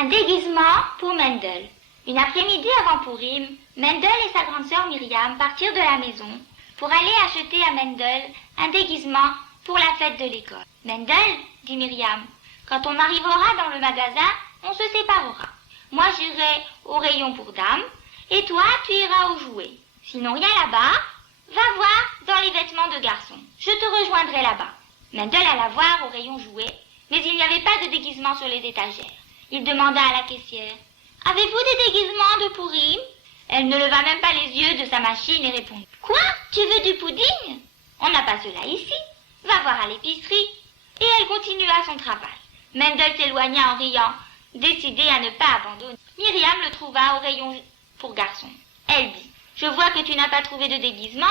Un déguisement pour Mendel. Une après-midi avant Pourim, Mendel et sa grande sœur Myriam partirent de la maison pour aller acheter à Mendel un déguisement pour la fête de l'école. Mendel, dit Myriam, quand on arrivera dans le magasin, on se séparera. Moi j'irai au rayon pour dames et toi tu iras aux jouets. S'ils n'ont rien là-bas, va voir dans les vêtements de garçon. Je te rejoindrai là-bas. Mendel alla voir au rayon jouets, mais il n'y avait pas de déguisement sur les étagères. Il demanda à la caissière, « Avez-vous des déguisements de Pourim ?» Elle ne leva même pas les yeux de sa machine et répondit, « Quoi? Tu veux du pudding? On n'a pas cela ici. Va voir à l'épicerie. » Et elle continua son travail. Mendel s'éloigna en riant, décidé à ne pas abandonner. Myriam le trouva au rayon pour garçons. Elle dit, « Je vois que tu n'as pas trouvé de déguisement.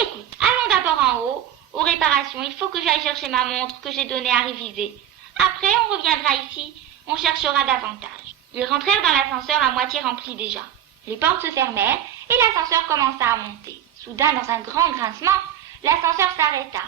Écoute, allons d'abord en haut. Aux réparations, il faut que j'aille chercher ma montre que j'ai donnée à réviser. Après, on reviendra ici. On cherchera davantage. » Ils rentrèrent dans l'ascenseur à moitié rempli déjà. Les portes se fermèrent et l'ascenseur commença à monter. Soudain, dans un grand grincement, l'ascenseur s'arrêta.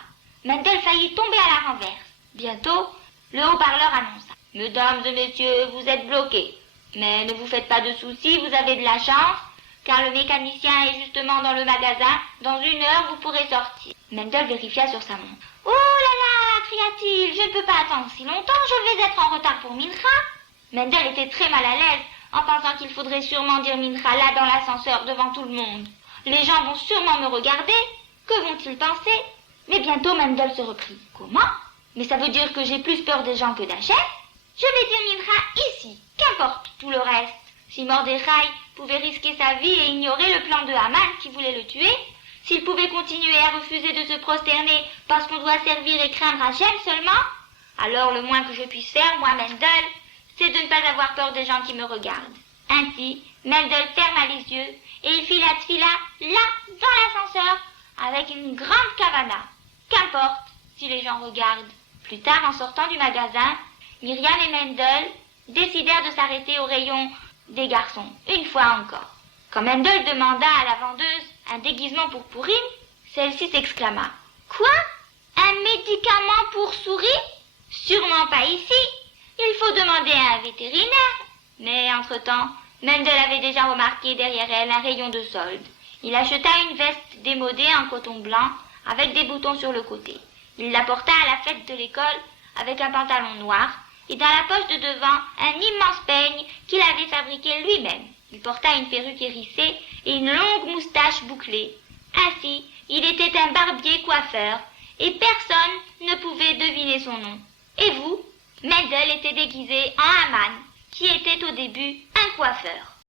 Mendel faillit tomber à la renverse. Bientôt, le haut-parleur annonça, « Mesdames et messieurs, vous êtes bloqués. Mais ne vous faites pas de soucis, vous avez de la chance, car le mécanicien est justement dans le magasin. Dans 1 heure, vous pourrez sortir. » Mendel vérifia sur sa montre. « Oh là là !» cria-t-il, « je ne peux pas attendre si longtemps, je vais être en retard pour Mincha. » Mendel était très mal à l'aise en pensant qu'il faudrait sûrement dire Mincha là dans l'ascenseur devant tout le monde. Les gens vont sûrement me regarder. Que vont-ils penser? Mais bientôt Mendel se reprit. Comment? Mais ça veut dire que j'ai plus peur des gens que d'Hachem? Je vais dire Mincha ici, qu'importe tout le reste. Si Mordechai pouvait risquer sa vie et ignorer le plan de Haman qui voulait le tuer, s'il pouvait continuer à refuser de se prosterner parce qu'on doit servir et craindre Hachem seulement, alors le moins que je puisse faire, moi Mendel, c'est de ne pas avoir peur des gens qui me regardent. Ainsi, Mendel ferma les yeux et il fit la tfila là, dans l'ascenseur, avec une grande kavana. Qu'importe si les gens regardent. Plus tard, en sortant du magasin, Myriam et Mendel décidèrent de s'arrêter au rayon des garçons, une fois encore. Quand Mendel demanda à la vendeuse un déguisement pour Pourim, celle-ci s'exclama. « Quoi? Un médicament pour souris? Sûrement pas ici. Il faut demander à un vétérinaire. » Mais entre-temps, Mendel avait déjà remarqué derrière elle un rayon de solde. Il acheta une veste démodée en coton blanc avec des boutons sur le côté. Il la porta à la fête de l'école avec un pantalon noir et dans la poche de devant un immense peigne qu'il avait fabriqué lui-même. Il porta une perruque hérissée et une longue moustache bouclée. Ainsi, il était un barbier coiffeur et personne ne pouvait deviner son nom. Et vous? Mendel était déguisé en Haman, qui était au début un coiffeur.